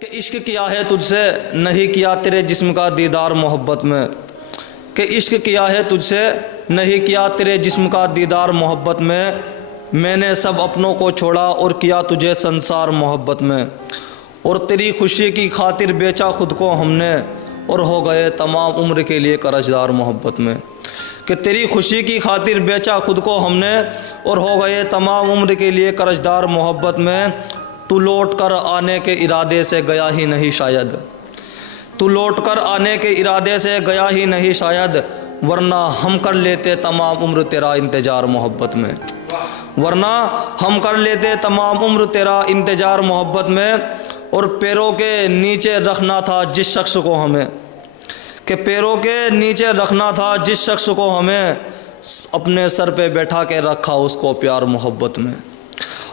कि इश्क किया है तुझसे नहीं किया तेरे जिस्म का दीदार मोहब्बत में, कि इश्क किया है तुझसे नहीं किया तेरे जिस्म का दीदार मोहब्बत में, मैंने सब अपनों को छोड़ा और किया तुझे संसार मोहब्बत में, और तेरी खुशी की खातिर बेचा खुद को हमने और हो गए तमाम उम्र के लिए कर्जदार मोहब्बत में। कि तेरी खुशी की खातिर बेचा खुद को हमने और हो गए तमाम उम्र के लिए कर्जदार मोहब्बत में, तू लौट कर आने के इरादे से गया ही नहीं शायद, तू लौट कर आने के इरादे से गया ही नहीं शायद, वरना हम कर लेते तमाम उम्र तेरा इंतज़ार मोहब्बत में, वरना हम कर लेते तमाम उम्र तेरा इंतज़ार मोहब्बत में। और पैरों के नीचे रखना था जिस शख्स को हमें, कि पैरों के नीचे रखना था जिस शख्स को हमें, अपने सर पे बैठा के रखा उसको प्यार मोहब्बत में,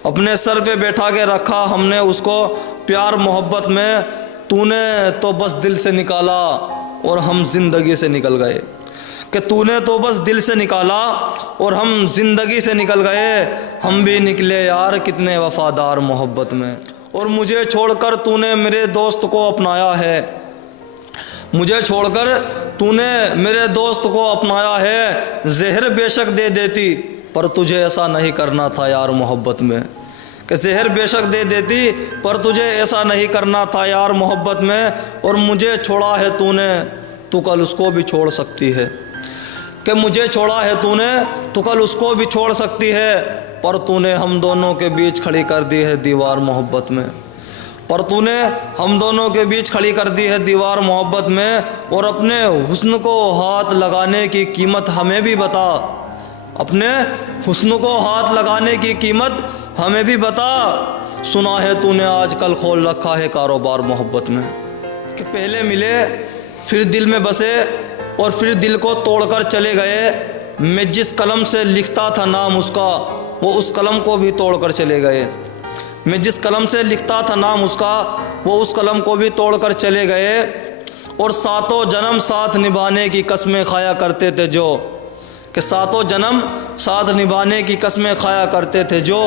अपने सर पे बैठा के रखा हमने उसको प्यार मोहब्बत में। तूने तो बस दिल से निकाला और हम ज़िंदगी से निकल गए, कि तूने तो बस दिल से निकाला और हम ज़िंदगी से निकल गए, हम भी निकले यार कितने वफ़ादार मोहब्बत में। और मुझे छोड़कर तूने मेरे दोस्त को अपनाया है, मुझे छोड़कर तूने मेरे दोस्त को अपनाया है, जहर बेशक दे देती पर तुझे ऐसा नहीं करना था यार मोहब्बत में, कि जहर बेशक दे देती पर तुझे ऐसा नहीं करना था यार मोहब्बत में। और मुझे छोड़ा है तूने तू कल उसको भी छोड़ सकती है, कि मुझे छोड़ा है तूने तो कल उसको भी छोड़ सकती है, पर तूने हम दोनों के बीच खड़ी कर दी है दीवार मोहब्बत में, पर तूने हम दोनों के बीच खड़ी कर दी है दीवार मोहब्बत में। और अपने हुस्न को हाथ लगाने की कीमत हमें भी बता, अपने हुस्न को हाथ लगाने की कीमत हमें भी बता, सुना है तूने आजकल खोल रखा है कारोबार मोहब्बत में। कि पहले मिले फिर दिल में बसे और फिर दिल को तोड़कर चले गए, मैं जिस कलम से लिखता था नाम उसका वो उस कलम को भी तोड़कर चले गए, मैं जिस कलम से लिखता था नाम उसका वो उस कलम को भी तोड़कर चले गए। और सातों जन्म साथ निभाने की कस्में खाया करते थे जो, कि सातों जन्म साथ निभाने की कस्में खाया करते थे जो,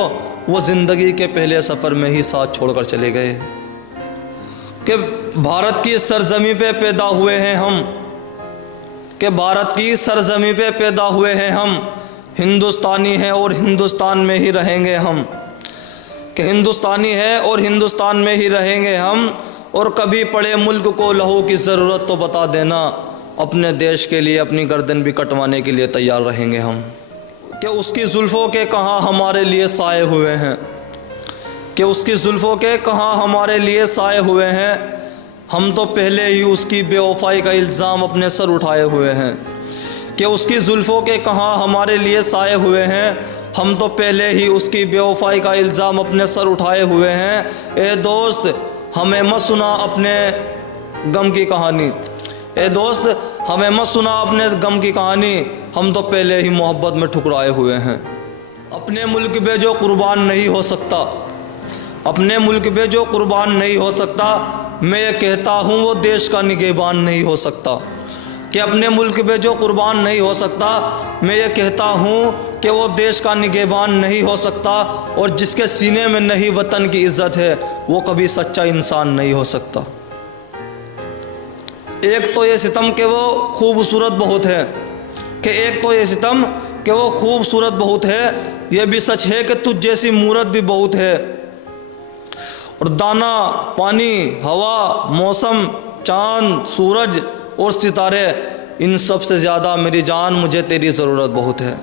वो ज़िंदगी के पहले सफ़र में ही साथ छोड़कर चले गए। कि भारत की सरजमी पे पैदा हुए हैं हम, कि भारत की सरजमी पे पैदा हुए हैं हम, हिंदुस्तानी हैं और हिंदुस्तान में ही रहेंगे हम, कि हिंदुस्तानी है और हिंदुस्तान में ही रहेंगे हम। और कभी पड़े मुल्क को लहू की ज़रूरत तो बता देना, अपने देश के लिए अपनी गर्दन भी कटवाने के लिए तैयार रहेंगे हम। कि उसकी जुल्फ़ों के कहाँ हमारे लिए साए हुए हैं, कि उसकी जुल्फ़ों के कहाँ हमारे लिए साए हुए हैं, हम तो पहले ही उसकी बेवफाई का इल्ज़ाम अपने सर उठाए हुए हैं। कि उसकी जुल्फ़ों के कहाँ हमारे लिए साए हुए हैं, हम तो पहले ही उसकी बेवफाई का इल्ज़ाम अपने सर उठाए हुए हैं। ए दोस्त हमें मत सुना अपने गम की कहानी, ए दोस्त हमें मत सुना अपने गम की कहानी, हम तो पहले ही मोहब्बत में ठुकराए हुए हैं। अपने मुल्क पे जो कुर्बान नहीं हो सकता, अपने मुल्क पे जो कुर्बान नहीं हो सकता, मैं ये कहता हूँ वो देश का निगहबान नहीं हो सकता। कि अपने मुल्क पे जो कुर्बान नहीं हो सकता, मैं ये कहता हूँ कि वो देश का निगहबान नहीं हो सकता। और जिसके सीने में नहीं वतन की इज़्ज़त है वो कभी सच्चा इंसान नहीं हो सकता। एक तो ये सितम कि वो खूबसूरत बहुत है, कि एक तो ये सितम कि वो खूबसूरत बहुत है, ये भी सच है कि तुझ जैसी मूरत भी बहुत है। और दाना पानी हवा मौसम चाँद सूरज और सितारे, इन सब से ज़्यादा मेरी जान मुझे तेरी ज़रूरत बहुत है।